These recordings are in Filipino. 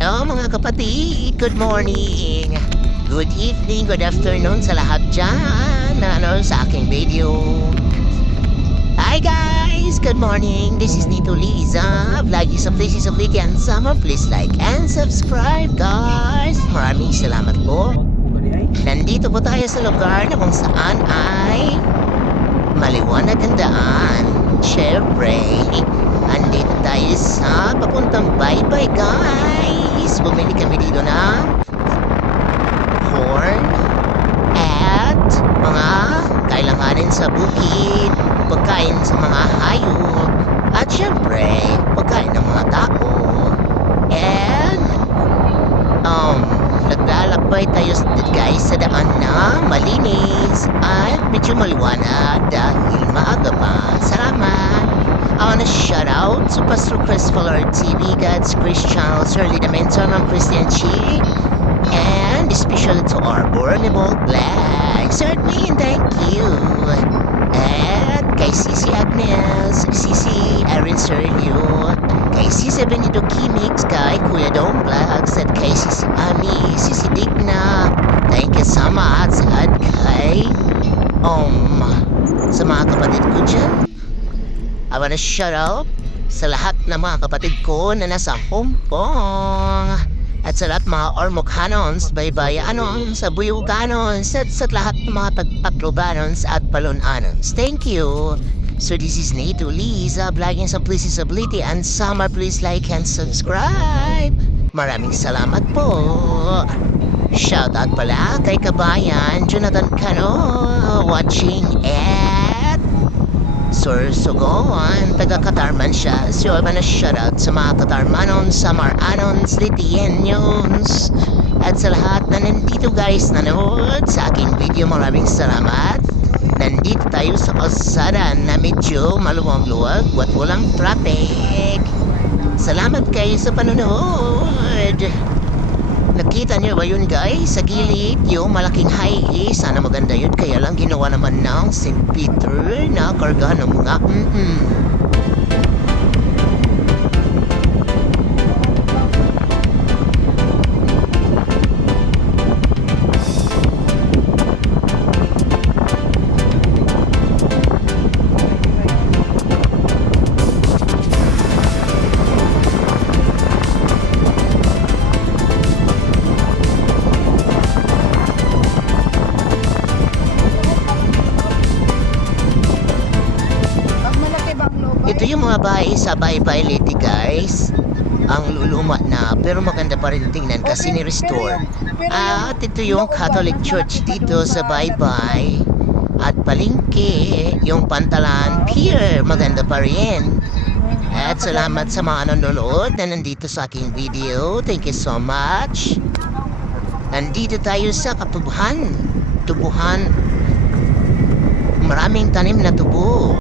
Hello mga kapatid, good morning, good evening, good afternoon sa lahat dyan na sa aking video. Hi guys, good morning, this is Nito Liza, vlog is a places of Lady and Summer. Please like and subscribe guys. Maraming salamat po. Nandito po tayo sa lugar na kung saan ay maliwanag ang daan. Syempre, andito tayo sa papuntang Baybay guys. Bumili kami dito ng corn at mga kailanganin sa bukid, pagkain sa mga hayop, at syempre, pagkain ng mga tao. And, naglalakbay tayo guys sa daan na malinis at medyo maliwanag dahil maaga pa. Salamat! I wanna shout out to Pastor Chris Fuller TV, God's Grace Channel, Sir Lida Menton, ng Christian Chi, and especially to our Bornable Black. Sir Edwin, thank you. At kay Sisi Agnes, Sisi Erin Sergio, kay Sisi Benito Kimix, kay Kuya Dong Vlogs, at kay Sisi Ami, Sisi Digna, thank you so much. At kay, sa mga kapatid ko dyan, I wanna shout out sa lahat ng mga kapatid ko na nasa Hong Kong. At sa lahat mga Ormocanons, Baybayanons, Buyuganons, at sa lahat ng mga Tagpatlobanons at Palonanons. Thank you. So this is Nato Liza, vlogging sa Places of Liti and Summer. Please like and subscribe. Maraming salamat po. Shout out pala kay Kabayan Jonathan Cano, watching at Sir Sugon, taga Katarman siya. So, I wanna shout out sa mga Katarmanons, Samaranons, Litienyons, at sa lahat na nandito guys nanood sa aking video. Maraming salamat. Nandito tayo sa kalsada na medyo maluwag-luwag at walang traffic. Salamat kayo sa panonood. Nakita niyo ba yun guys? Sa gilid, yung malaking highway. Sana maganda yun. Kaya lang ginawa naman ng St. Peter na karga ng mga Ito yung mga bahay sa Baybay Liti guys. Ang luluma na pero maganda pa rin tingnan kasi ni-restore. At ito yung Catholic Church dito sa Baybay. At palengke, yung Pantalan Pier, maganda pa rin. At salamat sa mga nanonood na nandito sa aking video. Thank you so much. Nandito tayo sa Katubuhan. Tubuhan. Maraming tanim na tubo.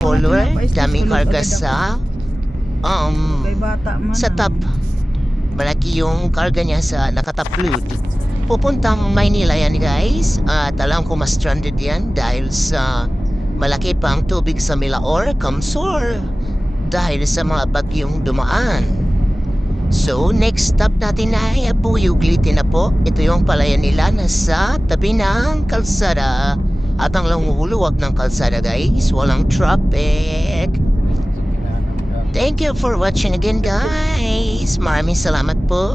color, daming karga sa Kay bata man. sa top. Malaki yung karga niya sa nakataplod. Pupuntang Maynila yan guys. At alam ko mas stranded yan dahil sa malaki pang tubig sa Milaor, Kamsor. Dahil sa mga bagyong dumaan. So, next stop natin ay Buyugliti na po. Ito yung palayan nila na sa tabi ng kalsada. At ang languluwag ng kalsada guys, walang traffic. Thank you for watching again guys. Maraming salamat po.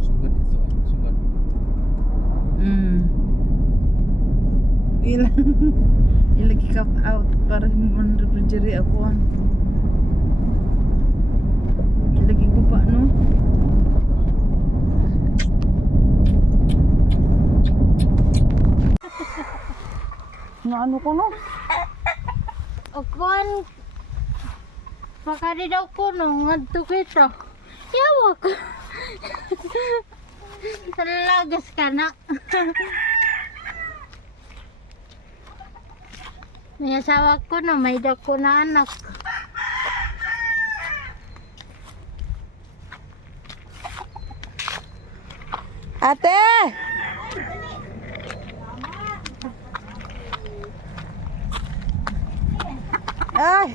Sugat ito, sugat. Ilang ilagi cut out para man refrigerator ako an. Ilagi ko pa no. Na ano ko no? Akuan pakari daw ko nung ngadto kita. Yawa ko. Talagas ka na. May asawa ko na may dako na anak. Ate! Ay!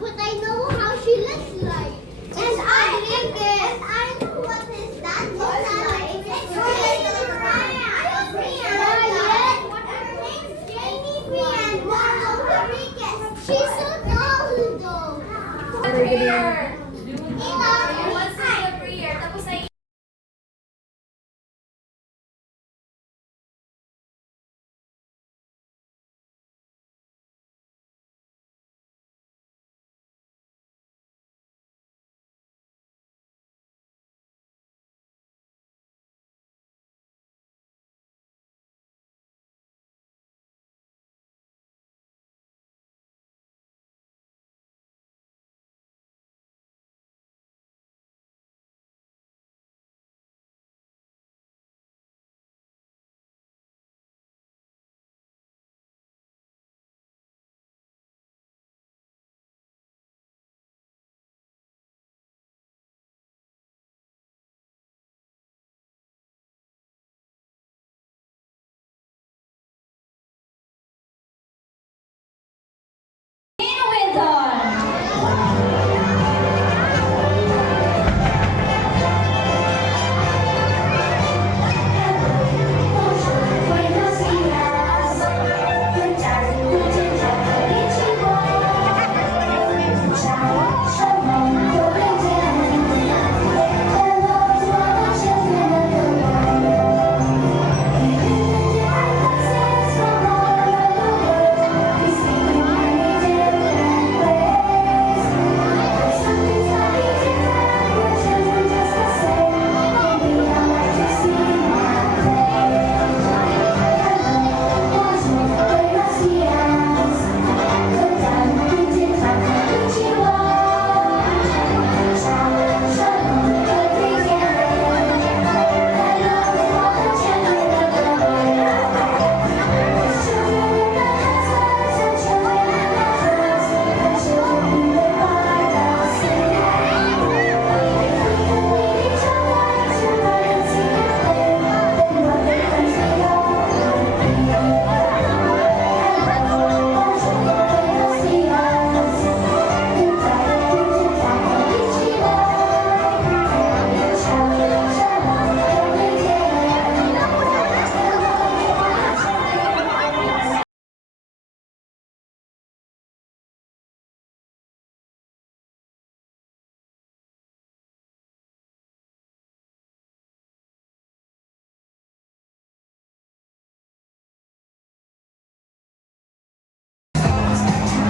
But I know how she looks like. And I think it. I know what his dad looks like. It's Brian. Her name's Jamie Brian. Wow, Rodriguez. She's so tall though.